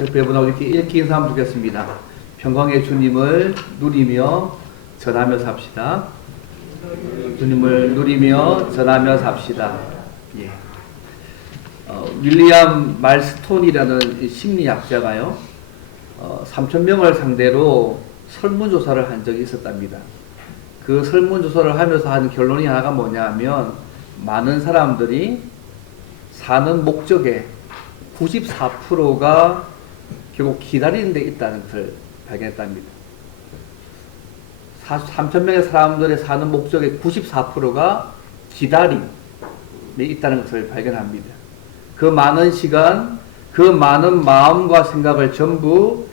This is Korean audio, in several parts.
옆에 분하고 이렇게 인사하면 좋겠습니다. 평강의 주님을 누리며 전하며 삽시다. 주님을 누리며 전하며 삽시다. 예. 윌리엄 말스톤이라는 심리학자가요, 3,000명을 상대로 설문조사를 한 적이 있었답니다. 그 설문조사를 하면서 한 결론이 하나가 뭐냐면, 많은 사람들이 사는 목적의 94%가 결국 기다리는 데 있다는 것을 발견했답니다. 3,000명의 사람들의 사는 목적의 94%가 기다림에 있다는 것을 발견합니다. 그 많은 시간, 그 많은 마음과 생각을 전부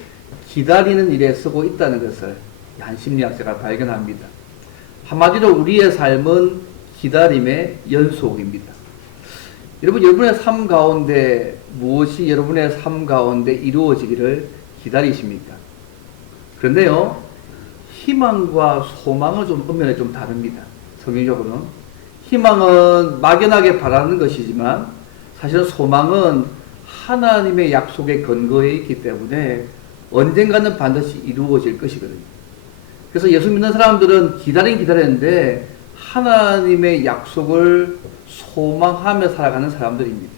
기다리는 일에 쓰고 있다는 것을 한 심리학자가 발견합니다. 한마디로 우리의 삶은 기다림의 연속입니다. 여러분, 여러분의 삶 가운데 무엇이 여러분의 삶 가운데 이루어지기를 기다리십니까? 그런데요, 희망과 소망은 좀 엄연히 좀 다릅니다. 성경적으로는. 희망은 막연하게 바라는 것이지만 사실은 소망은 하나님의 약속에 근거해 있기 때문에 언젠가는 반드시 이루어질 것이거든요. 그래서 예수 믿는 사람들은 기다리는데 하나님의 약속을 소망하며 살아가는 사람들입니다.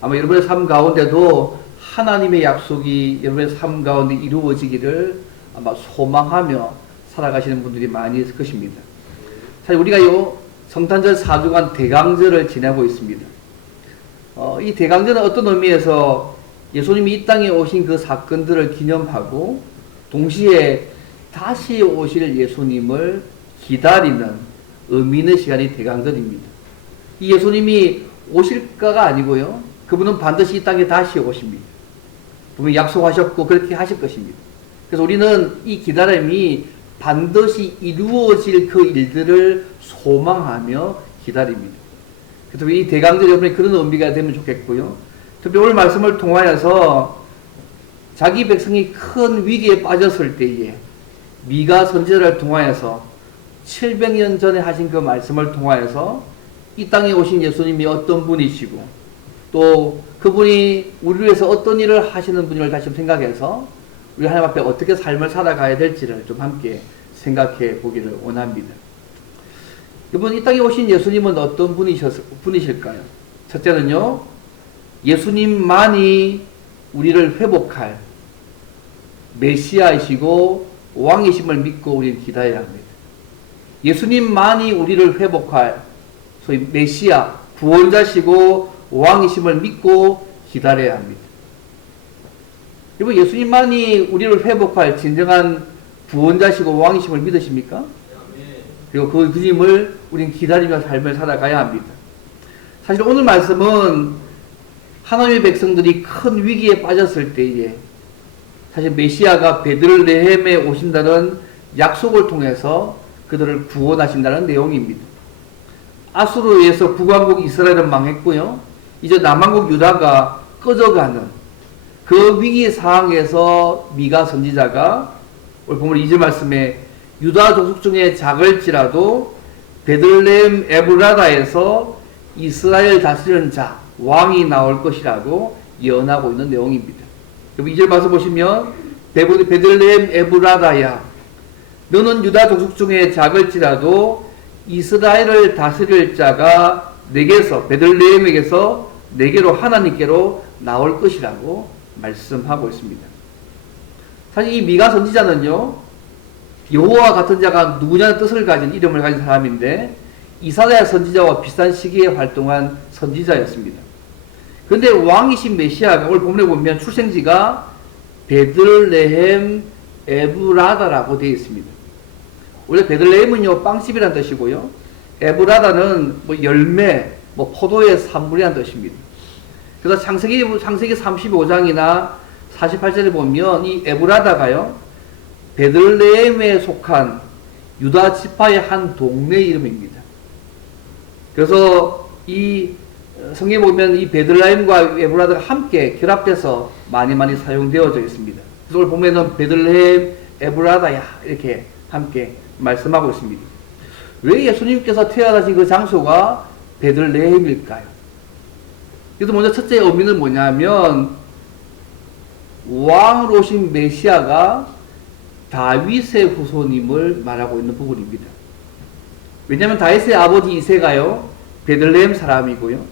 아마 여러분의 삶 가운데도 하나님의 약속이 여러분의 삶 가운데 이루어지기를 아마 소망하며 살아가시는 분들이 많이 있을 것입니다. 사실 우리가요, 성탄절 4주간 대강절을 지내고 있습니다. 이 대강절은 어떤 의미에서 예수님이 이 땅에 오신 그 사건들을 기념하고 동시에 다시 오실 예수님을 기다리는 의미 있는 시간이 대강절입니다. 이 예수님이 오실까가 아니고요, 그분은 반드시 이 땅에 다시 오십니다. 분명히 약속하셨고 그렇게 하실 것입니다. 그래서 우리는 이 기다림이 반드시 이루어질 그 일들을 소망하며 기다립니다. 그래서 이 대강절 여러분의 그런 의미가 되면 좋겠고요. 특히 오늘 말씀을 통하여서 자기 백성이 큰 위기에 빠졌을 때에 미가 선지자를 통하여서 700년 전에 하신 그 말씀을 통하여서 이 땅에 오신 예수님이 어떤 분이시고 또 그분이 우리를 위해서 어떤 일을 하시는 분을 다시 생각해서 우리 하나님 앞에 어떻게 삶을 살아가야 될지를 좀 함께 생각해 보기를 원합니다. 이번 이 땅에 오신 예수님은 어떤 분이실까요? 첫째는요, 예수님만이 우리를 회복할 메시아이시고 왕이심을 믿고 우리는 기다려야 합니다. 예수님만이 우리를 회복할 소위 메시아, 구원자시고 왕이심을 믿고 기다려야 합니다. 여러분, 예수님만이 우리를 회복할 진정한 구원자시고 왕이심을 믿으십니까? 그리고 그 주님을 우리는 기다리며 삶을 살아가야 합니다. 사실 오늘 말씀은 하나님의 백성들이 큰 위기에 빠졌을 때에 사실 메시아가 베들레헴에 오신다는 약속을 통해서 그들을 구원하신다는 내용입니다. 아수르에 의해서 북왕국 이스라엘은 망했고요, 이제 남왕국 유다가 꺼져가는 그 위기 상황에서 미가 선지자가 오늘 보면 2절 말씀에 유다 족속 중에 작을지라도 베들레헴 에브라다에서 이스라엘 다스리는 자, 왕이 나올 것이라고 예언하고 있는 내용입니다. 2절 말씀 보시면 베들레헴 에브라다야, 너는 유다 족속 중에 작을지라도 이스라엘을 다스릴 자가 내게서, 베들레헴에게서 내게로 하나님께로 나올 것이라고 말씀하고 있습니다. 사실 이 미가 선지자는요, 여호와 같은 자가 누구냐는 뜻을 가진 이름을 가진 사람인데 이사야 선지자와 비슷한 시기에 활동한 선지자였습니다. 그런데 왕이신 메시아가 오늘 본문에 보면 출생지가 베들레헴 에브라다라고 되어 있습니다. 원래 베들레헴은요, 빵집이라는 뜻이고요, 에브라다는 열매, 포도의 산물이라는 뜻입니다. 그래서 창세기 35장이나 48절에 보면 이 에브라다가요, 베들레헴에 속한 유다 지파의 한 동네 이름입니다. 그래서 이 성경에 보면 이 베들레헴과 에브라다가 함께 결합돼서 많이 사용되어져 있습니다. 그래서 오늘 보면은 베들레헴 에브라다야 이렇게 함께 말씀하고 있습니다. 왜 예수님께서 태어나신 그 장소가 베들레헴일까요? 그래서 먼저 첫째 의미는 뭐냐면 왕으로 오신 메시아가 다윗의 후손임을 말하고 있는 부분입니다. 왜냐하면 다윗의 아버지 이새가요 베들레헴 사람이고요,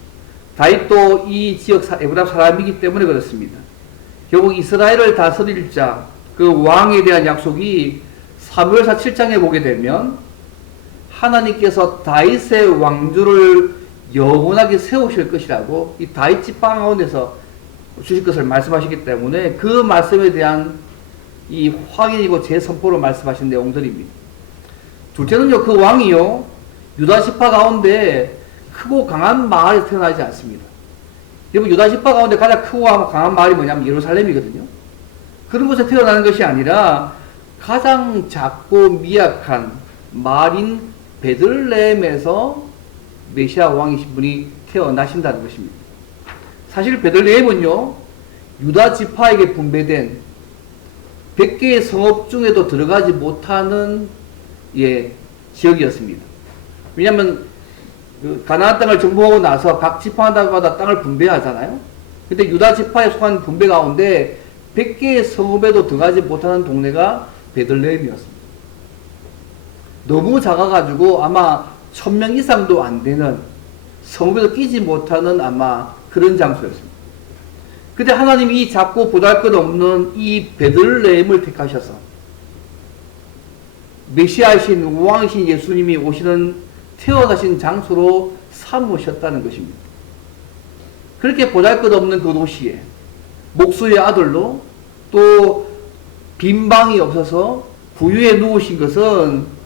다윗도 이 지역 에브람 사람이기 때문에 그렇습니다. 결국 이스라엘을 다스릴 자, 그 왕에 대한 약속이 사무엘사 7장에 보게 되면 하나님께서 다윗의 왕조를 영원하게 세우실 것이라고 이 다윗 지파 가운데서 주실 것을 말씀하시기 때문에 그 말씀에 대한 이 확인이고 재선포로 말씀하신 내용들입니다. 둘째는요, 그 왕이요 유다 지파 가운데 크고 강한 마을에서 태어나지 않습니다. 여러분, 유다 지파 가운데 가장 크고 강한 마을이 뭐냐면 예루살렘이거든요. 그런 곳에 태어나는 것이 아니라 가장 작고 미약한 마을인 베들레헴에서 메시아 왕이신 분이 태어나신다는 것입니다. 사실 베들레헴은요 유다 지파에게 분배된 100개의 성읍 중에도 들어가지 못하는 지역이었습니다. 왜냐하면 그 가나안 땅을 정복하고 나서 각 지파마다 땅을 분배하잖아요. 근데 유다 지파에 속한 분배 가운데 100개의 성읍에도 들어가지 못하는 동네가 베들레헴이었습니다. 너무 작아가지고 아마 1000명 이상도 안 되는, 성읍에도 끼지 못하는 아마 그런 장소였습니다. 근데 하나님이 이 작고 보잘것없는 이 베들레헴을 택하셔서 메시아이신 왕이신 예수님이 오시는 태어나신 장소로 삼으셨다는 것입니다. 그렇게 보잘것없는 그 도시에 목수의 아들로 또 빈방이 없어서 부유에 누우신 것은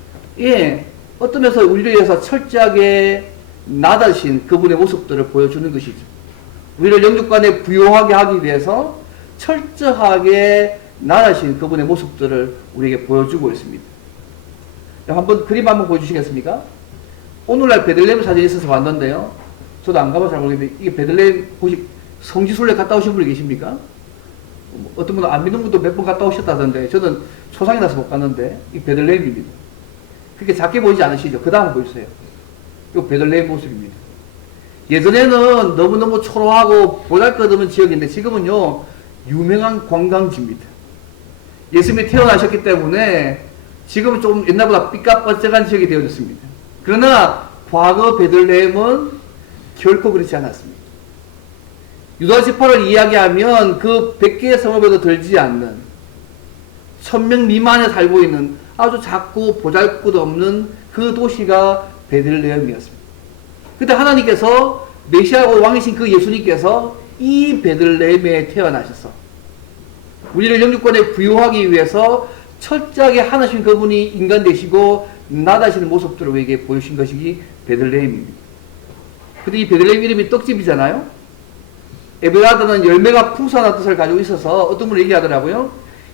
어떤 면에서 우리를 위해서 철저하게 낮아신 그분의 모습들을 보여주는 것이죠. 우리를 영육간에 부유하게 하기 위해서 철저하게 낮아신 그분의 모습들을 우리에게 보여주고 있습니다. 한번 그림 한번 보여주시겠습니까? 오늘날 베들레헴 사진이 있어서 봤는데요. 저도 안 가봐서 잘 모르겠는데, 이게 베들레헴 혹시 성지순례 갔다 오신 분이 계십니까? 어떤 분은 안 믿는 분도 몇 번 갔다 오셨다던데, 저는 초상이 나서 못 갔는데, 이 베들레헴입니다. 그렇게 작게 보이지 않으시죠? 그 다음 보여주세요. 이거 베들레헴 모습입니다. 예전에는 너무너무 초라하고 보잘것없는 지역인데 지금은요 유명한 관광지입니다. 예수님이 태어나셨기 때문에 지금은 좀 옛날보다 삐까뻔쩍한 지역이 되어졌습니다. 그러나 과거 베들레헴은 결코 그렇지 않았습니다. 유다 지파를 이야기하면 그 100개의 성읍에도 들지 않는 1000명 미만에 살고 있는 아주 작고 보잘것없는 그 도시가 베들레헴이었습니다. 그때 하나님께서 메시아고 왕이신 그 예수님께서 이 베들레헴에 태어나셔서 우리를 영육권에 부유하기 위해서 철저하게 하나님 그분이 인간 되시고 나다시는 모습들을 우리에게 보여주신 것이 베들레헴입니다. 근데 이 베들레헴 이름이 떡집이잖아요. 에베라드는 열매가 풍성한 뜻을 가지고 있어서 어떤 분이 얘기하더라고요.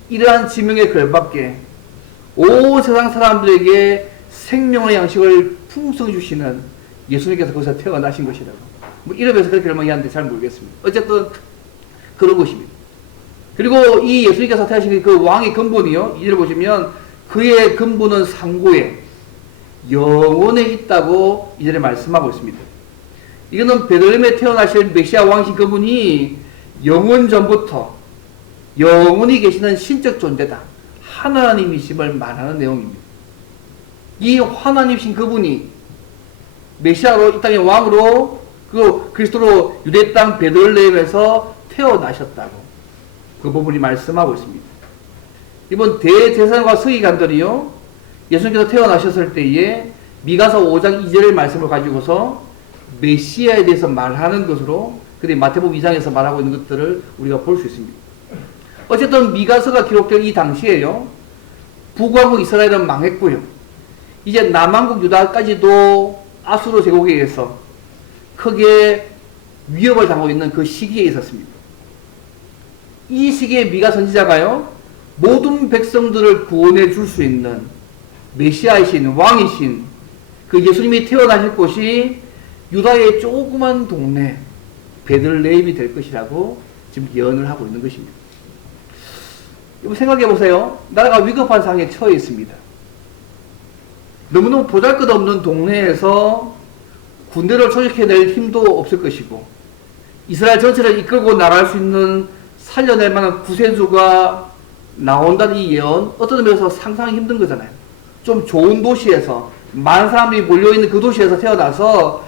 이러한 지명에 걸맞게 온 세상 사람들에게 생명의 양식을 풍성히 주시는 예수님께서 거기서 태어나신 것이라고. 뭐 이름에서 그렇게 설명하는데 잘 모르겠습니다. 어쨌든 그런 것입니다. 그리고 이 예수님께서 태어나신 그 왕의 근본이요, 이를 보시면 그의 근본은 상고에 영원에 있다고 이전에 말씀하고 있습니다. 이거는 베들레헴에 태어나실 메시아 왕이신 그분이 영원 전부터 영원히 계시는 신적 존재다, 하나님이심을 말하는 내용입니다. 이 하나님이신 그분이 메시아로 이 땅의 왕으로 그 그리스도로 유대 땅 베들레헴에서 태어나셨다고 그 부분이 말씀하고 있습니다. 이번 대제사장과 서기관들이요 예수님께서 태어나셨을 때에 미가서 5장 2절의 말씀을 가지고서 메시아에 대해서 말하는 것으로 그들이 마태복음 2장에서 말하고 있는 것들을 우리가 볼 수 있습니다. 어쨌든 미가서가 기록된 이 당시에요 북왕국 이스라엘은 망했고요 이제 남왕국 유다까지도 아수르 제국에 의해서 크게 위협을 당하고 있는 그 시기에 있었습니다. 이 시기에 미가 선지자가요 모든 백성들을 구원해 줄 수 있는 메시아이신 왕이신 그 예수님이 태어나실 곳이 유다의 조그만 동네 베들레헴이 될 것이라고 지금 예언을 하고 있는 것입니다. 생각해 보세요. 나라가 위급한 상황에 처해 있습니다. 너무너무 보잘것없는 동네에서 군대를 조직해낼 힘도 없을 것이고 이스라엘 전체를 이끌고 나갈 수 있는 살려낼 만한 구세주가 나온다는 이 예언, 어떤 의미에서 상상하기 힘든 거잖아요. 좀 좋은 도시에서, 많은 사람들이 몰려있는 그 도시에서 태어나서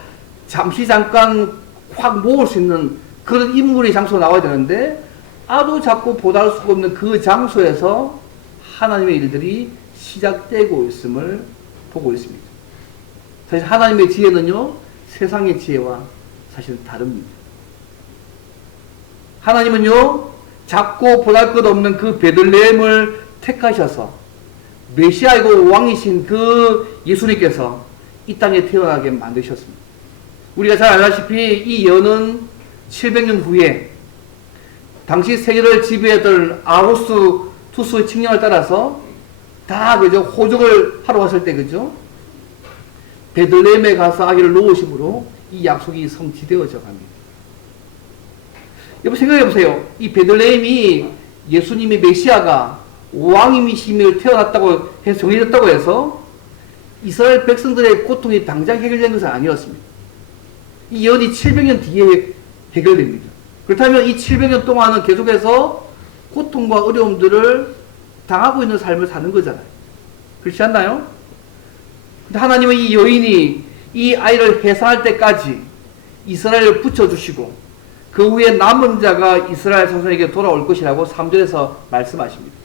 잠깐 확 모을 수 있는 그런 인물이 장소로 나와야 되는데, 아주 자꾸 보다할 수가 없는 그 장소에서 하나님의 일들이 시작되고 있음을 보고 있습니다. 사실 하나님의 지혜는요, 세상의 지혜와 사실 다릅니다. 하나님은요, 작고 보잘것없는 그 베들레헴을 택하셔서 메시아이고 왕이신 그 예수님께서 이 땅에 태어나게 만드셨습니다. 우리가 잘 알다시피 이 예언은 700년 후에 당시 세계를 지배했던 아우구스투스의 칙령을 따라서 다 그죠, 호적을 하러 갔을 때 그죠, 베들레헴에 가서 아기를 놓으심으로 이 약속이 성취되어져 갑니다. 여러분 생각해 보세요. 이 베들레헴이 예수님이 메시아가 왕이심을 태어났다고 해서 정해졌다고 해서 이스라엘 백성들의 고통이 당장 해결된 것은 아니었습니다. 이 예언이 700년 뒤에 해결됩니다. 그렇다면 이 700년 동안은 계속해서 고통과 어려움들을 당하고 있는 삶을 사는 거잖아요. 그렇지 않나요? 근데 하나님은 이 여인이 이 아이를 해산할 때까지 이스라엘을 붙여주시고 그 후에 남은 자가 이스라엘 자손에게 돌아올 것이라고 3절에서 말씀하십니다.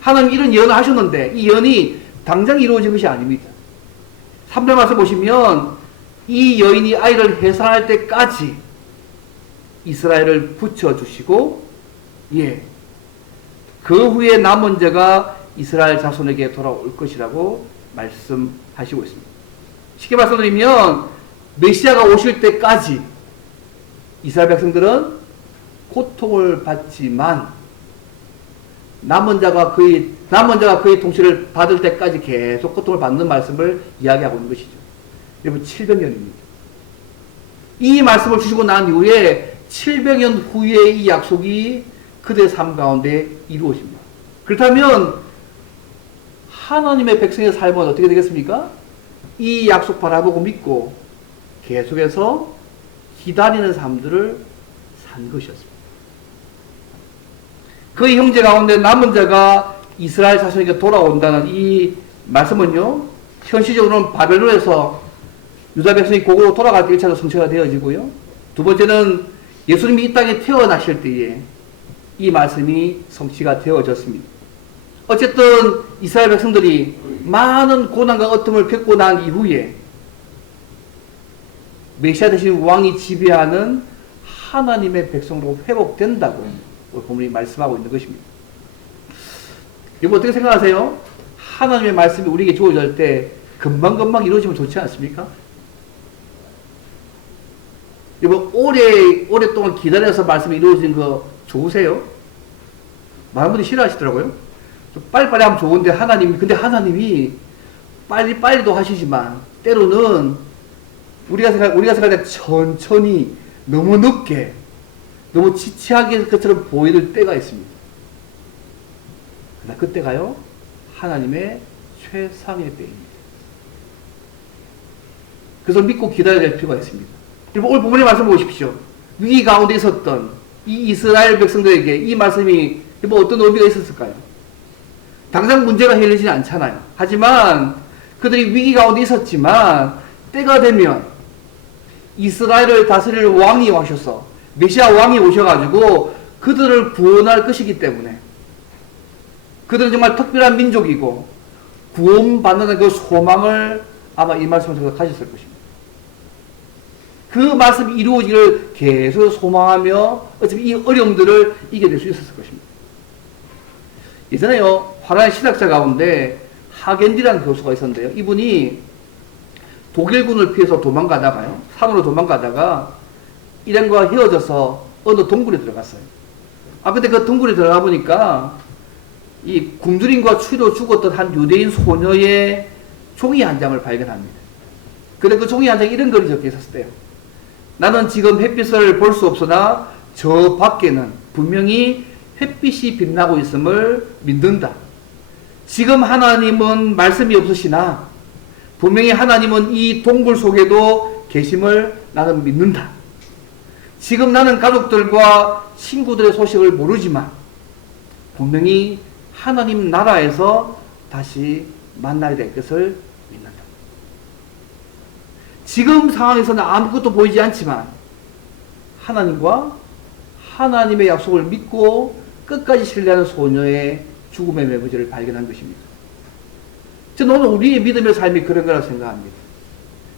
하나님 이런 예언을 하셨는데 이 예언이 당장 이루어진 것이 아닙니다. 3절 말씀 보시면 이 여인이 아이를 해산할 때까지 이스라엘을 붙여주시고 그 후에 남은 자가 이스라엘 자손에게 돌아올 것이라고 말씀하시고 있습니다. 쉽게 말씀드리면 메시아가 오실 때까지 이스라엘 백성들은 고통을 받지만 남은 자가 그의 통치를 받을 때까지 계속 고통을 받는 말씀을 이야기하고 있는 것이죠. 여러분 700년입니다. 이 말씀을 주시고 난 이후에 700년 후에 이 약속이 그들의 삶 가운데 이루어집니다. 그렇다면 하나님의 백성의 삶은 어떻게 되겠습니까? 이 약속 바라보고 믿고 계속해서 기다리는 삶들을 산 것이었습니다. 그의 형제 가운데 남은 자가 이스라엘 자손에게 돌아온다는 이 말씀은요, 현실적으로는 바벨론에서 유다 백성이 고국으로 돌아갈 때 1차로 성취가 되어지고요. 두 번째는 예수님이 이 땅에 태어나실 때에 이 말씀이 성취가 되어졌습니다. 어쨌든 이스라엘 백성들이 많은 고난과 어둠을 겪고 난 이후에 메시아 대신 왕이 지배하는 하나님의 백성으로 회복된다고 본문이 말씀하고 있는 것입니다. 여러분 어떻게 생각하세요? 하나님의 말씀이 우리에게 주어질 때 금방금방 이루어지면 좋지 않습니까? 여러분 오랫동안 기다려서 말씀이 이루어진 거 좋으세요? 많은 분들이 싫어하시더라고요. 빨리빨리 하면 좋은데 근데 하나님이 빨리빨리도 하시지만 때로는 우리가 생각할 때 천천히 너무 늦게 너무 지체하게 것처럼 보이는 때가 있습니다. 그러나 그때가요 하나님의 최상의 때입니다. 그래서 믿고 기다려야 될 필요가 있습니다. 오늘 본문의 말씀 보십시오. 위기 가운데 있었던 이 이스라엘 백성들에게 이 말씀이 어떤 의미가 있었을까요? 당장 문제가 해결되지는 않잖아요. 하지만 그들이 위기 가운데 있었지만 때가 되면 이스라엘을 다스릴 왕이 오셔서 메시아 왕이 오셔가지고 그들을 구원할 것이기 때문에 그들은 정말 특별한 민족이고 구원받는 그 소망을 아마 이 말씀을 통해서 가졌을 것입니다. 그 말씀이 이루어지기를 계속 소망하며 어차피 이 어려움들을 이겨낼 수 있었을 것입니다. 예전에요 화라의 신학자 가운데 하겐디라는 교수가 있었는데요. 이분이 독일군을 피해서 도망가다가요 산으로 도망가다가 일행과 헤어져서 어느 동굴에 들어갔어요. 근데 그 동굴에 들어가 보니까 이 굶주림과 추위로 죽었던 한 유대인 소녀의 종이 한 장을 발견합니다. 근데 그 종이 한 장에 이런 글이 적혀 있었대요. 나는 지금 햇빛을 볼 수 없으나 저 밖에는 분명히 햇빛이 빛나고 있음을 믿는다. 지금 하나님은 말씀이 없으시나 분명히 하나님은 이 동굴 속에도 계심을 나는 믿는다. 지금 나는 가족들과 친구들의 소식을 모르지만 분명히 하나님 나라에서 다시 만나야 될 것을 믿는다. 지금 상황에서는 아무것도 보이지 않지만 하나님과 하나님의 약속을 믿고 끝까지 신뢰하는 소녀의 죽음의 메모지를 발견한 것입니다. 저는 오늘 우리의 믿음의 삶이 그런 거라고 생각합니다.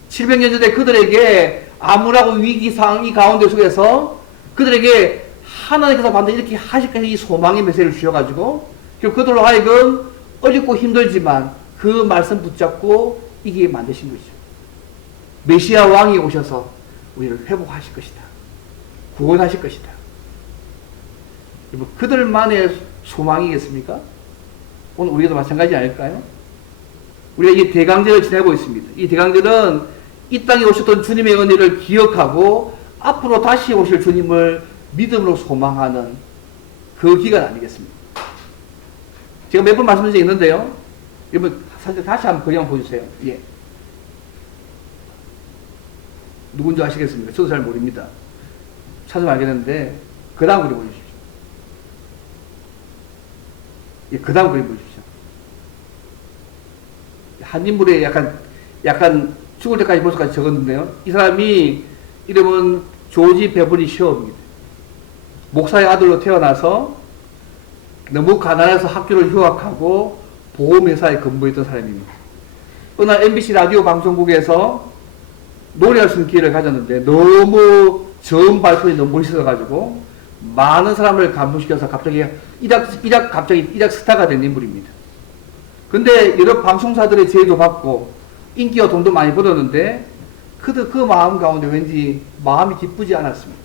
700년 전에 그들에게 암울하고 위기 상황 가운데 속에서 그들에게 하나님께서 반드시 이렇게 하실 것이 이 소망의 메시지를 주셔가지고 그들로 하여금 어렵고 힘들지만 그 말씀 붙잡고 이기게 만드신 것이죠. 메시아 왕이 오셔서 우리를 회복하실 것이다. 구원하실 것이다. 그들만의 소망이겠습니까? 오늘 우리도 마찬가지 아닐까요? 우리가 이 대강절을 지내고 있습니다. 이 대강절은 이 땅에 오셨던 주님의 은혜를 기억하고 앞으로 다시 오실 주님을 믿음으로 소망하는 그 기간 아니겠습니까? 제가 몇 번 말씀드린 적이 있는데요. 여러분 사실 다시 한번 그림 보여주세요. 예. 누군지 아시겠습니까? 저도 잘 모릅니다. 찾으면 알겠는데 그 다음 그림 보여주십시오. 예, 그 다음 그림 보여주십시오. 한 인물에 약간 죽을 때까지 벌써까지 적었는데요. 이 사람이 이름은 조지 베버리 셔입니다. 목사의 아들로 태어나서 너무 가난해서 학교를 휴학하고 보험회사에 근무했던 사람입니다. 어느 날 MBC 라디오 방송국에서 노래할 수 있는 기회를 가졌는데 너무 저음 발성이 너무 멋있어가지고 많은 사람을 감동시켜서 갑자기 일약 스타가 된 인물입니다. 근데 여러 방송사들의 제의도 받고 인기와 돈도 많이 벌었는데 그 마음 가운데 왠지 마음이 기쁘지 않았습니다.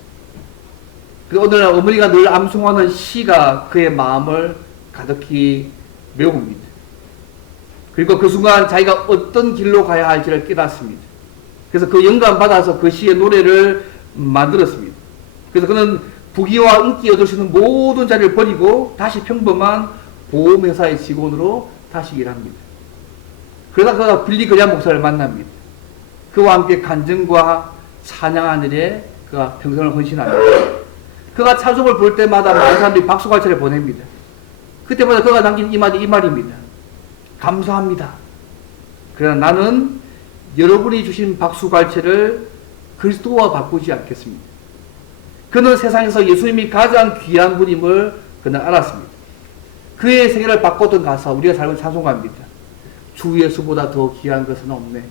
그래서 어느 날 어머니가 늘 암송하는 시가 그의 마음을 가득히 메웁니다. 그리고 그 순간 자기가 어떤 길로 가야 할지를 깨닫습니다. 그래서 그 영감 받아서 그 시의 노래를 만들었습니다. 그래서 그는 부귀와 인기 얻을 수 있는 모든 자리를 버리고 다시 평범한 보험회사의 직원으로 다시 일합니다. 그러다 그가 빌리 그레이엄 목사를 만납니다. 그와 함께 간증과 찬양하는 일에 그가 평생을 헌신합니다. 그가 찬송을 볼 때마다 많은 사람들이 박수갈채를 보냅니다. 그때마다 그가 남긴 이 말입니다. 감사합니다. 그러나 나는 여러분이 주신 박수갈채를 그리스도와 바꾸지 않겠습니다. 그는 세상에서 예수님이 가장 귀한 분임을 그는 알았습니다. 그의 세계를 바꿨던 가사 우리가 살고 찬송합니다. 주 예수보다 더 귀한 것은 없네.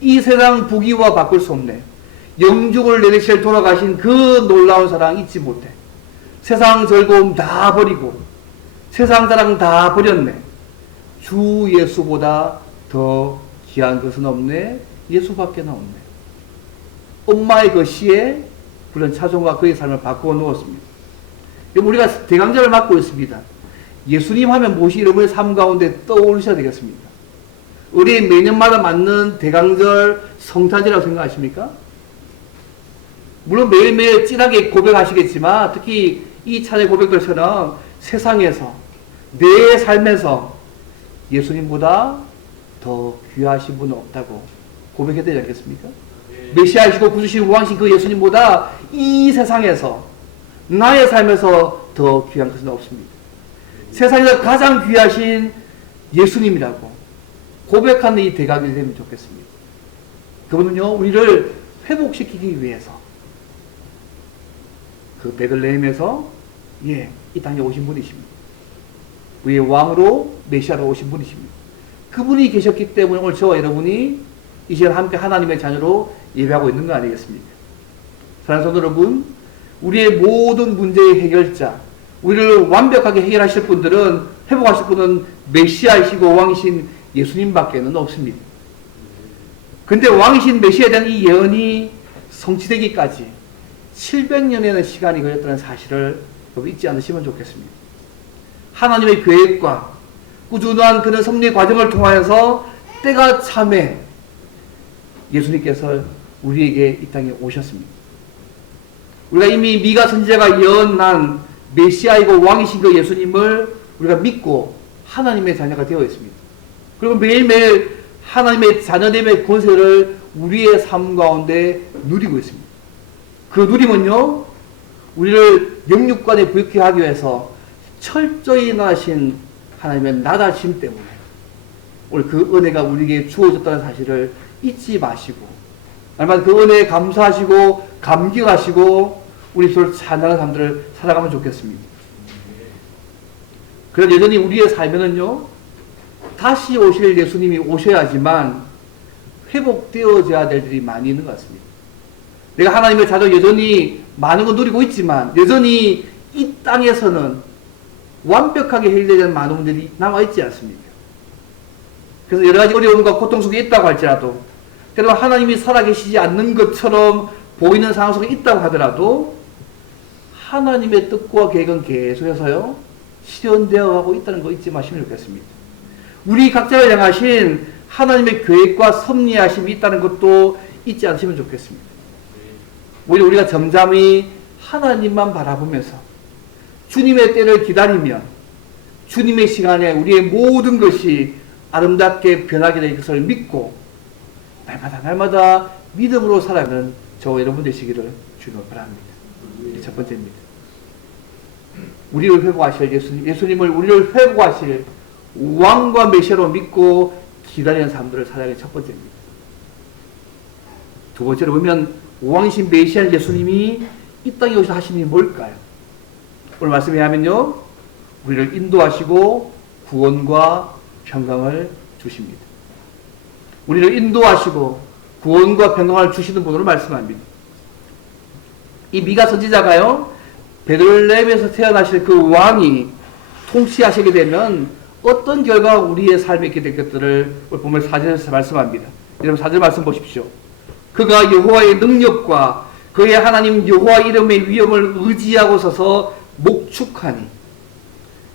이 세상 부귀와 바꿀 수 없네. 영죽을 내리실 돌아가신 그 놀라운 사랑 잊지 못해. 세상 즐거움 다 버리고 세상 자랑 다 버렸네. 주 예수보다 더 귀한 것은 없네. 예수밖에 없네. 엄마의 그 시에 그런 찬송과 그의 삶을 바꾸어 놓았습니다. 우리가 대강절을 맞고 있습니다. 예수님 하면 무엇이 여러분의 삶 가운데 떠오르셔야 되겠습니까? 우리 매년마다 맞는 대강절 성탄절이라고 생각하십니까? 물론 매일매일 찐하게 고백하시겠지만 특히 이 찬의 고백들처럼 세상에서 내 삶에서 예수님보다 더 귀하신 분은 없다고 고백해야 되지 않겠습니까? 메시아이시고 구주시고 왕이신 그 예수님보다 이 세상에서 나의 삶에서 더 귀한 것은 없습니다. 세상에서 가장 귀하신 예수님이라고 고백하는 이 대강이 되면 좋겠습니다. 그분은요 우리를 회복시키기 위해서 그 베들레헴에서 이 땅에 오신 분이십니다. 우리의 왕으로 메시아로 오신 분이십니다. 그분이 계셨기 때문에 오늘 저와 여러분이 이 시간 함께 하나님의 자녀로 예배하고 있는 거 아니겠습니까? 사랑하는 성도 여러분, 우리의 모든 문제의 해결자, 우리를 완벽하게 해결하실 분들은, 회복하실 분은 메시아이시고 왕이신 예수님밖에는 없습니다. 근데 왕이신 메시아에 대한 이 예언이 성취되기까지 700년이라는 시간이 걸렸다는 사실을 잊지 않으시면 좋겠습니다. 하나님의 계획과 꾸준한 그런 섭리 과정을 통하여서 때가 참에 예수님께서 우리에게 이 땅에 오셨습니다. 우리가 이미 미가 선지자가 예언한 메시아이고 왕이신 그 예수님을 우리가 믿고 하나님의 자녀가 되어 있습니다. 그리고 매일매일 하나님의 자녀됨의 권세를 우리의 삶 가운데 누리고 있습니다. 그 누림은요, 우리를 영육간에 부유케 하기 위해서 철저히 나신 하나님의 나다심 때문에 오늘 그 은혜가 우리에게 주어졌다는 사실을 잊지 마시고, 날마다 그 은혜에 감사하시고 감격하시고 우리 서로 찬양하는 사람들을 살아가면 좋겠습니다. 그래서 여전히 우리의 삶에는요, 다시 오실 예수님이 오셔야지만 회복되어져야 될 일이 많이 있는 것 같습니다. 내가 하나님의 자녀 여전히 많은 거 누리고 있지만 여전히 이 땅에서는 완벽하게 해결되지 않은 많은 문제들이 남아있지 않습니까? 그래서 여러 가지 어려움과 고통 속에 있다고 할지라도, 때로 하나님이 살아계시지 않는 것처럼 보이는 상황 속에 있다고 하더라도 하나님의 뜻과 계획은 계속해서요 실현되어 가고 있다는 거 잊지 마시면 좋겠습니다. 우리 각자를 향하신 하나님의 계획과 섭리하심이 있다는 것도 잊지 않으시면 좋겠습니다. 오히려 우리가 잠잠히 하나님만 바라보면서 주님의 때를 기다리면 주님의 시간에 우리의 모든 것이 아름답게 변하게 될 것을 믿고 날마다 믿음으로 살아가는 저와 여러분 되시기를 주님을 바랍니다. 첫 번째입니다. 우리를 회복하실 예수님을 우리를 회복하실 왕과 메시아로 믿고 기다리는 사람들을 살아가는 첫 번째입니다. 두 번째로 보면 왕이신 메시아 예수님이 이 땅에 오셔서 하신 일이 뭘까요? 오늘 말씀에 하면요, 우리를 인도하시고 구원과 평강을 주십니다. 우리를 인도하시고 구원과 평강을 주시는 분으로 말씀합니다. 이 미가 선지자가요, 베들레헴에서 태어나실 그 왕이 통치하시게 되면 어떤 결과가 우리의 삶에 있게 될 것들을 보면 4절에서 말씀합니다. 여러분 4절 말씀 보십시오. 그가 여호와의 능력과 그의 하나님 여호와 이름의 위엄을 의지하고 서서 목축하니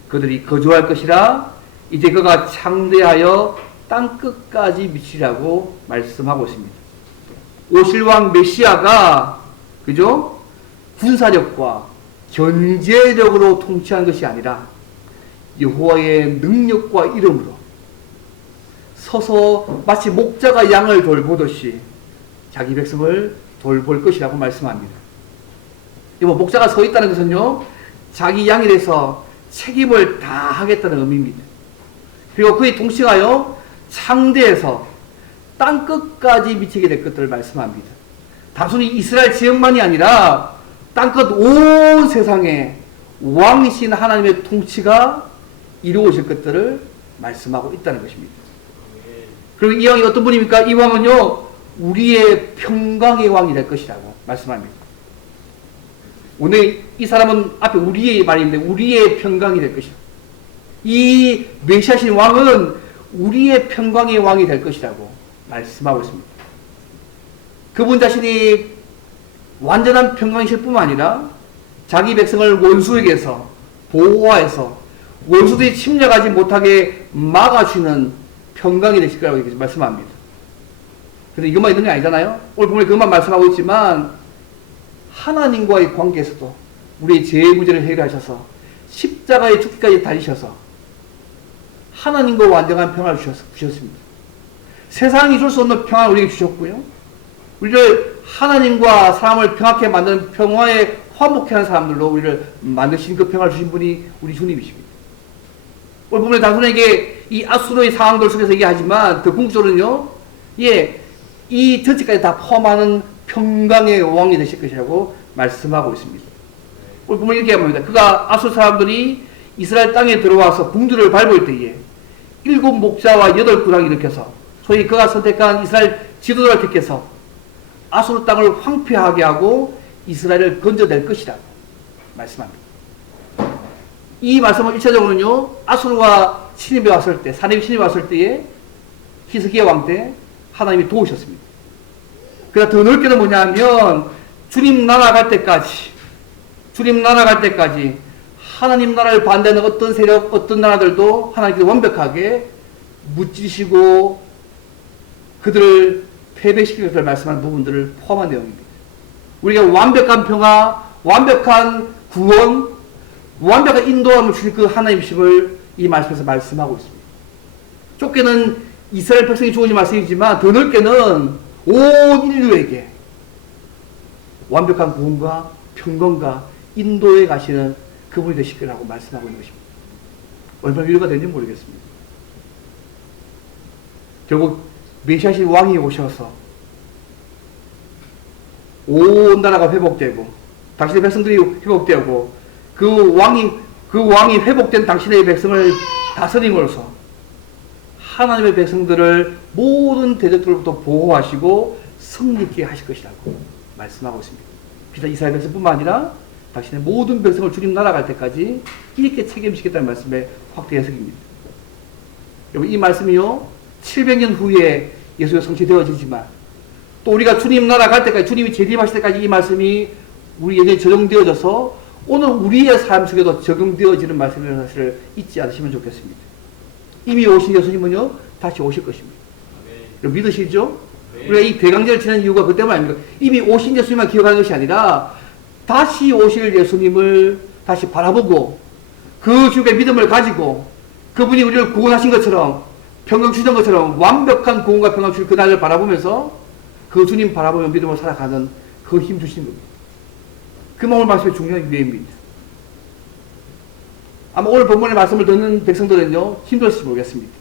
그들이 거주할 것이라. 이제 그가 창대하여 땅끝까지 미치라고 말씀하고 있습니다. 오실 왕 메시아가 그죠? 군사력과 견제력으로 통치한 것이 아니라 여호와의 능력과 이름으로 서서 마치 목자가 양을 돌보듯이 자기 백성을 돌볼 것이라고 말씀합니다. 이거 목자가 서 있다는 것은요, 자기 양에 대해서 책임을 다하겠다는 의미입니다. 그리고 그의 통치가요, 창대해서 땅끝까지 미치게 될 것들을 말씀합니다. 단순히 이스라엘 지역만이 아니라 땅끝 온 세상에 왕이신 하나님의 통치가 이루어질 것들을 말씀하고 있다는 것입니다. 그리고 이 왕이 어떤 분입니까? 이 왕은요, 우리의 평강의 왕이 될 것이라고 말씀합니다. 오늘 이 사람은 앞에 우리의 말인데 우리의 평강이 될 것이다. 이 메시아신 왕은 우리의 평강의 왕이 될 것이라고 말씀하고 있습니다. 그분 자신이 완전한 평강이실 뿐만 아니라 자기 백성을 원수에게서 보호하여서 원수들이 침략하지 못하게 막아주는 평강이 되실 거라고 이렇게 말씀합니다. 그런데 이것만 있는 게 아니잖아요. 오늘 보면 그것만 말씀하고 있지만 하나님과의 관계에서도 우리의 죄의 문제를 해결하셔서 십자가의 죽기까지 달리셔서 하나님과 완전한 평화를 주셨습니다. 세상이 줄 수 없는 평화를 우리에게 주셨고요. 우리를 하나님과 사람을 평화하게 만드는 평화에 화목해 하는 사람들로 우리를 만드신 그 평화를 주신 분이 우리 주님이십니다. 오늘 보면 단순하게 이 아수르의 상황들 속에서 얘기하지만 더 궁극적으로는요, 이 전체까지 다 포함하는 평강의 왕이 되실 것이라고 말씀하고 있습니다. 오늘 보면 이렇게 합니다. 그가 아수르 사람들이 이스라엘 땅에 들어와서 궁들을 밟을 때에 7 목자와 8 군왕이 일으켜서 소위 그가 선택한 이스라엘 지도자들께서 아수르 땅을 황폐하게 하고 이스라엘을 건져낼 것이라고 말씀합니다. 이 말씀은 1차적으로는요, 아수르가 침입해 왔을 때, 사내비 침입해 왔을 때에 히스기야 왕 때 하나님이 도우셨습니다. 그러나 더 넓게는 뭐냐면 주님 나라 갈 때까지 하나님 나라를 반대하는 어떤 세력, 어떤 나라들도 하나님께서 완벽하게 무찌시고 그들을 패배시킬 것을 말씀하는 부분들을 포함한 내용입니다. 우리가 완벽한 평화, 완벽한 구원, 완벽한 인도함을 주실 그 하나님이심을 이 말씀에서 말씀하고 있습니다. 좁게는 이스라엘 백성이 주어진 말씀이지만 더 넓게는 온 완벽한 구원과 평강과 인도에 가시는 그분이 되실 거라고 말씀하고 있는 것입니다. 얼마나 위로가 되는지 모르겠습니다. 결국 메시아신 왕이 오셔서 온 나라가 회복되고 당신의 백성들이 회복되고 그 왕이 회복된 당신의 백성을 다스림으로써 하나님의 백성들을 모든 대적들로부터 보호하시고 승리있게 하실 것이라고 말씀하고 있습니다. 비단 이스라엘 백성뿐만 아니라 당신의 모든 백성을 주님 나라 갈 때까지 이렇게 책임지겠다는 말씀의 확대 해석입니다. 여러분 이 말씀이요 700년 후에 예수가 성취되어지지만 또 우리가 주님 나라 갈 때까지 주님이 재림하실 때까지 이 말씀이 우리에게 적용되어져서 오늘 우리의 삶 속에도 적용되어지는 말씀이라는 사실을 잊지 않으시면 좋겠습니다. 이미 오신 예수님은요 다시 오실 것입니다. 여러분 믿으시죠? 우리가 이 대강제를 치는 이유가 그 때문 아닙니까? 이미 오신 예수님만 기억하는 것이 아니라 다시 오실 예수님을 다시 바라보고 그 주의 믿음을 가지고 그분이 우리를 구원하신 것처럼 평강 주신 것처럼 완벽한 구원과 평강 주신 그날을 바라보면서 그 주님 바라보며 믿음을 살아가는 그 힘 주시는 겁니다. 그 오늘 말씀의 중요한 유예입니다. 아마 오늘 본문의 말씀을 듣는 백성들은요 힘들었을지 모르겠습니다.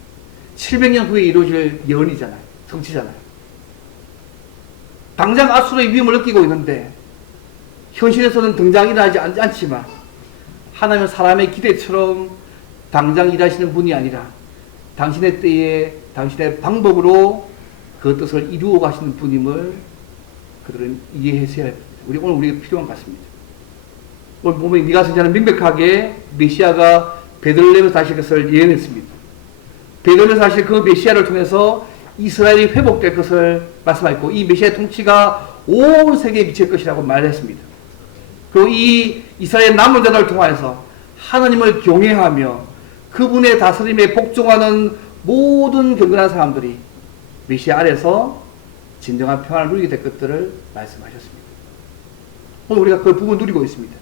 700년 후에 이루어질 예언이잖아요. 성취잖아요. 당장 아수르의 위험을 느끼고 있는데 현실에서는 등장이 일어나지 않지만 하나님은 사람의 기대처럼 당장 일하시는 분이 아니라 당신의 때에 당신의 방법으로 그 뜻을 이루어 가시는 분임을 그들은 이해했어야 합니다. 오늘 우리에게 필요한 것 같습니다. 오늘 보면 미가 선지자는 명백하게 메시아가 베들레헴에서 하실 것을 예언했습니다. 베들레헴에서 하실 그 메시아를 통해서 이스라엘이 회복될 것을 말씀하였고 이 메시아의 통치가 온 세계에 미칠 것이라고 말했습니다. 그리고 이 이스라엘 남은 자들을 통하여서 하나님을 경외하며 그분의 다스림에 복종하는 모든 경건한 사람들이 메시아 아래서 진정한 평안을 누리게 될 것들을 말씀하셨습니다. 오늘 우리가 그 부분 누리고 있습니다.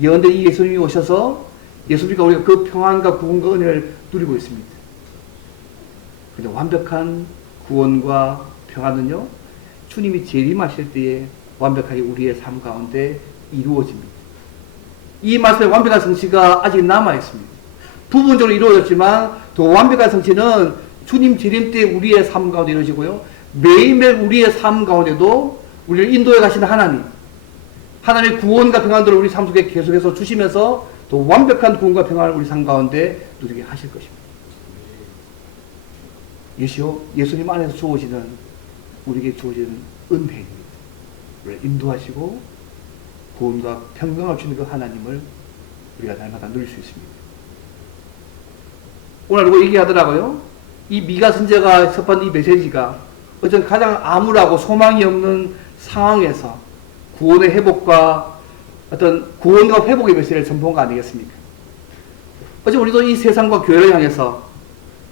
예언된 이 예수님이 오셔서 예수님과 우리가 그 평안과 구원과 은혜를 누리고 있습니다. 근데 완벽한 구원과 평안은요 주님이 재림하실 때에 완벽하게 우리의 삶 가운데 이루어집니다. 이 말씀의 완벽한 성취가 아직 남아있습니다. 부분적으로 이루어졌지만 더 완벽한 성취는 주님 재림 때 우리의 삶 가운데 이루어지고요 매일매일 우리의 삶 가운데도 우리를 인도해 가시는 하나님의 구원과 평안들을 우리 삶 속에 계속해서 주시면서 더 완벽한 구원과 평안을 우리 삶 가운데 누리게 하실 것입니다. 예수님 안에서 주어지는 우리에게 주어지는 은혜입니다. 우리를 인도하시고 구원과 평강을 주는 그 하나님을 우리가 날마다 누릴 수 있습니다. 오늘 누구 얘기하더라고요. 이 미가 선지자가 접한 이 메시지가 어떤 가장 암울하고 소망이 없는 상황에서 구원의 회복과 어떤 구원과 회복의 메시지를 전포한 거 아니겠습니까? 어제 우리도 이 세상과 교회를 향해서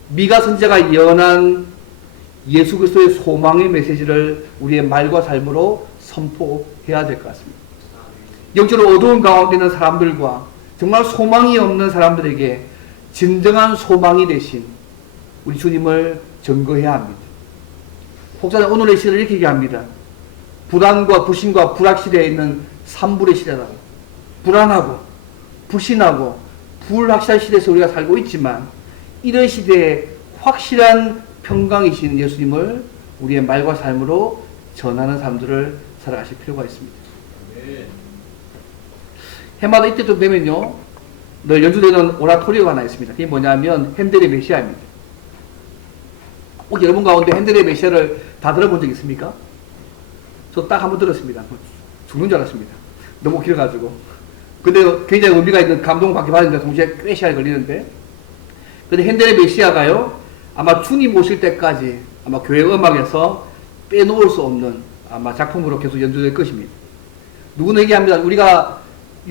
미가 선지자가 예언한 예수 그리스도의 소망의 메시지를 우리의 말과 삶으로 선포해야 될 것 같습니다. 영적으로 어두운 가운데 있는 사람들과 정말 소망이 없는 사람들에게 진정한 소망이 되신 우리 주님을 증거해야 합니다. 혹자는 오늘의 시대를 이렇게 얘기합니다. 불안과 불신과 불확실에 있는 산불의 시대라고. 불안하고 불신하고 불확실한 시대에서 우리가 살고 있지만 이런 시대에 확실한 평강이신 예수님을 우리의 말과 삶으로 전하는 사람들을 살아가실 필요가 있습니다. 해마다 이때쯤 되면요 늘 연주되는 오라토리오가 하나 있습니다. 그게 뭐냐면 핸델의 메시아입니다. 혹시 여러분 가운데 핸델의 메시아를 다 들어본 적 있습니까? 저 딱 한 번 들었습니다. 죽는 줄 알았습니다. 너무 길어가지고. 근데 굉장히 의미가 있는 감동받게 받는데 동시에 꽤 시간이 걸리는데 근데 핸델의 메시아가요 아마 주님 오실 때까지 아마 교회 음악에서 빼놓을 수 없는 아마 작품으로 계속 연주될 것입니다. 누구는 얘기합니다. 우리가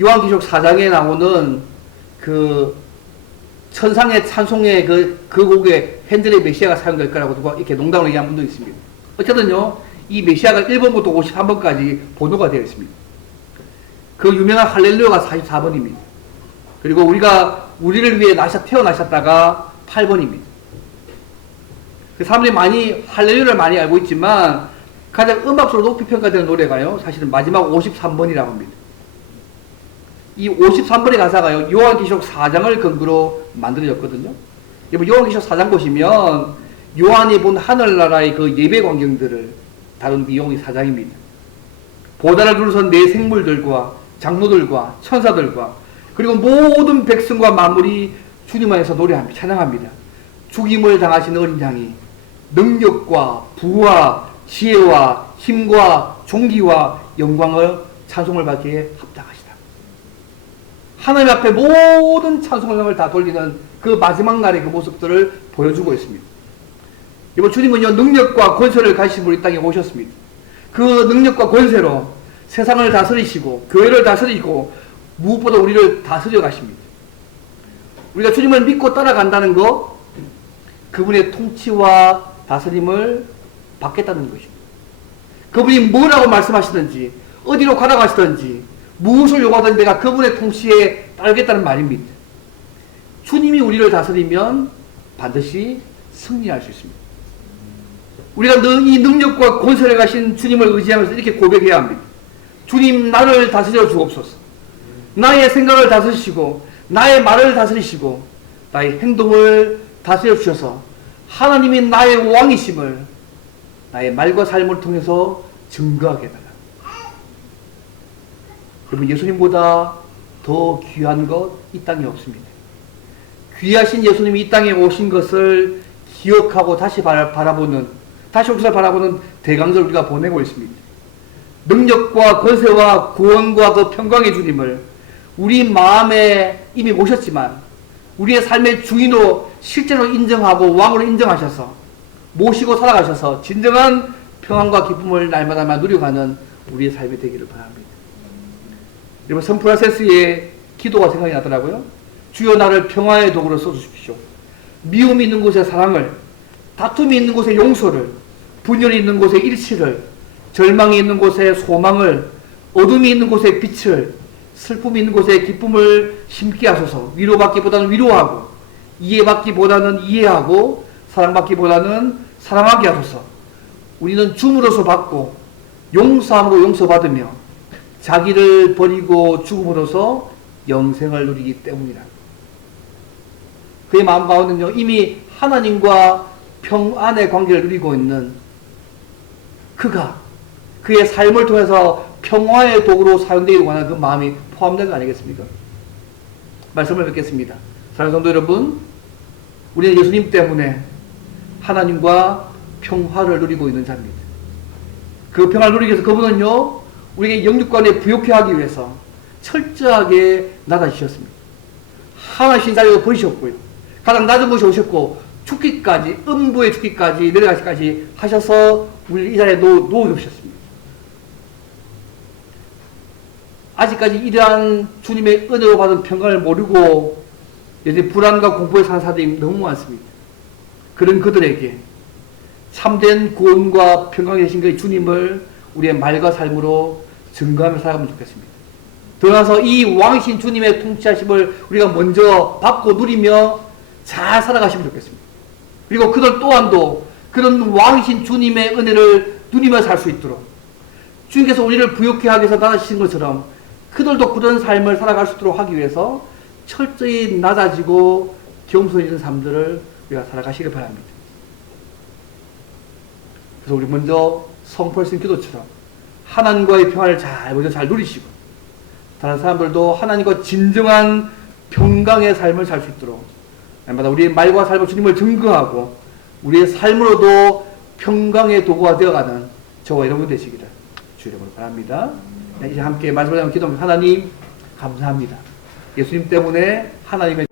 요한계시록 4장에 나오는 그 천상의 찬송의 그 곡에 핸델의 메시아가 사용될 거라고 누가 이렇게 농담으로 얘기한 분도 있습니다. 어쨌든요, 이 메시아가 1번부터 53번까지 번호가 되어 있습니다. 그 유명한 할렐루야가 44번입니다. 그리고 우리를 위해 태어나셨다가 8번입니다. 그 사람들이 많이 할렐루야를 많이 알고 있지만 가장 음악적으로 높이 평가되는 노래가요, 사실은 마지막 53번이라고 합니다. 이 53번의 가사가요, 요한계시록 4장을 근거로 만들어졌거든요. 여러분, 요한계시록 4장 보시면 요한이 본 하늘나라의 그 예배 광경들을 다룬 내용이 4장입니다. 보다를 둘러선 네 생물들과 장로들과 천사들과 그리고 모든 백성과 만물이 주님 안에서 노래합니다. 찬양합니다. 죽임을 당하신 어린 양이 능력과 부와 지혜와 힘과 존귀와 영광을 찬송을 받기에 합당하시다. 하나님 앞에 모든 찬송을 다 돌리는 그 마지막 날의 그 모습들을 보여주고 있습니다. 이번 주님은요, 능력과 권세를 가지신 분이 이 땅에 오셨습니다. 그 능력과 권세로 세상을 다스리시고 교회를 다스리고 무엇보다 우리를 다스려 가십니다. 우리가 주님을 믿고 따라간다는 것, 그분의 통치와 다스림을 받겠다는 것입니다. 그분이 뭐라고 말씀하시든지 어디로 가라가시든지 무엇을 요구하든지 내가 그분의 통치에 따르겠다는 말입니다. 주님이 우리를 다스리면 반드시 승리할 수 있습니다. 우리가 이 능력과 권세를 가신 주님을 의지하면서 이렇게 고백해야 합니다. 주님, 나를 다스려 주옵소서. 나의 생각을 다스리시고 나의 말을 다스리시고 나의 행동을 다스려 주셔서 하나님이 나의 왕이심을 나의 말과 삶을 통해서 증거하게 해달라. 여러분, 예수님보다 더 귀한 것 이 땅에 없습니다. 귀하신 예수님이 이 땅에 오신 것을 기억하고 다시 바라보는, 다시 오셔서 바라보는 대강절 우리가 보내고 있습니다. 능력과 권세와 구원과 그 평강의 주님을 우리 마음에 이미 모셨지만 우리의 삶의 주인으로 실제로 인정하고 왕으로 인정하셔서 모시고 살아가셔서 진정한 평안과 기쁨을 날마다 누려가는 우리의 삶이 되기를 바랍니다. 여러분, 성 프란세스의 기도가 생각이 나더라고요. 주여, 나를 평화의 도구로 써주십시오. 미움이 있는 곳에 사랑을, 다툼이 있는 곳에 용서를, 분열이 있는 곳에 일치를, 절망이 있는 곳에 소망을, 어둠이 있는 곳에 빛을, 슬픔이 있는 곳에 기쁨을 심게 하소서. 위로받기보다는 위로하고, 이해받기보다는 이해하고, 사랑받기보다는 사랑하게 하소서. 우리는 줌으로서 받고 용서함으로 용서받으며 자기를 버리고 죽음으로써 영생을 누리기 때문이라. 그의 마음 가운데는요, 이미 하나님과 평안의 관계를 누리고 있는 그가 그의 삶을 통해서 평화의 도구로 사용되기 원하는 그 마음이 포함된 거 아니겠습니까? 말씀을 뵙겠습니다. 사랑하는 성도 여러분, 우리는 예수님 때문에 하나님과 평화를 누리고 있는 자입니다. 그 평화를 누리기 위해서 그분은요, 우리에게 영육간에 부욕해 하기 위해서 철저하게 낮아지셨습니다. 하나님 자리를 버리셨고요. 가장 낮은 곳에 오셨고 죽기까지, 음부의 죽기까지 내려가기까지 하셔서 우리를 이 자리에 놓으셨습니다. 아직까지 이러한 주님의 은혜로 받은 평강을 모르고 여전히 불안과 공포에 사는 사람들이 너무 많습니다. 그런 그들에게 참된 구원과 평강이 되신 그 주님을 우리의 말과 삶으로 증거하며 살아가면 좋겠습니다. 더 나아가서 이 왕이신 주님의 통치하심을 우리가 먼저 받고 누리며 잘 살아가시면 좋겠습니다. 그리고 그들 또한도 그런 왕이신 주님의 은혜를 누리며 살 수 있도록 주님께서 우리를 부욕해 하기 위해서 낮아지신 것처럼 그들도 그런 삶을 살아갈 수 있도록 하기 위해서 철저히 낮아지고 겸손해진 삶들을 우리가 살아가시길 바랍니다. 그래서 우리 먼저 성펄신 기도처럼 하나님과의 평화를 먼저 잘 누리시고 다른 사람들도 하나님과 진정한 평강의 삶을 살 수 있도록 날마다 우리의 말과 삶으로 주님을 증거하고 우리의 삶으로도 평강의 도구가 되어가는 저와 여러분 되시기를 주 이름으로 바랍니다. 이제 함께 말씀을 하면 기도합니다. 하나님 감사합니다. 예수님 때문에 하나님의